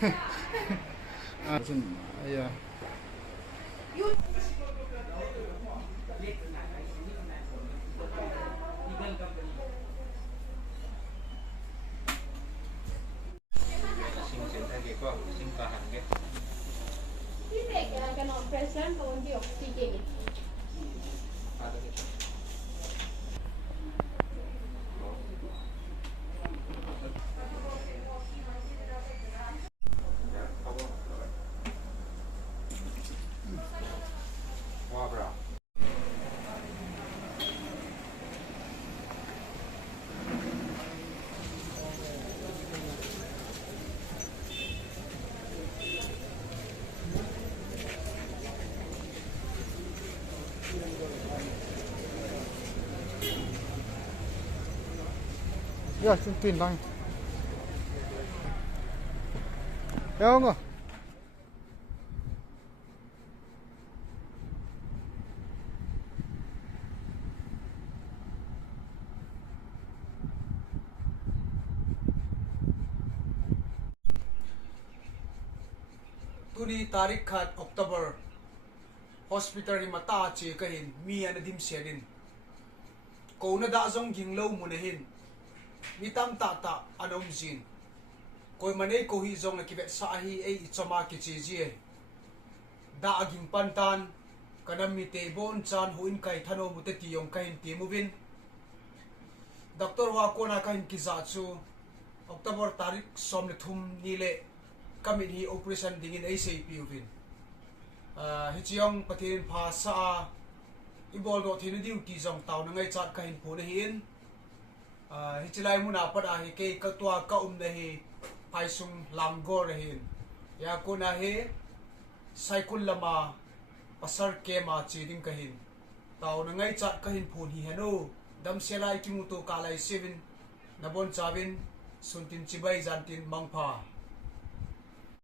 Iya. cái nón present còn điều gì kì Ya, tin lang. Ya nga. Tuni tarik khat October hospital mata che kahin mi anadim sedin ko na da zong ginglo munahin mitam ta anom jin koi mane ko hi zong na kibet sa hi ei chama ki chi ji da aging pantan kanam mi te bon chan huin kai thano mute ti yong kahin ti movin doctor wa ko na kahin ki za chu October tarik som na thum ni le kamin hi operation dingin ay say piuvin hichiong patin pha sa ibol do thinu diu ti jong taw na ngai chat kahin pu na hin hichilai muna pada hi ke ka tua ka na hi paisung lamgor hin ya ko na he cycle lama pasar ke ma chi ding kahin taw na ngai chat kahin phun hi hanu dam selai ki mu to kalai 7 nabon chavin suntin chibai jantin mangpha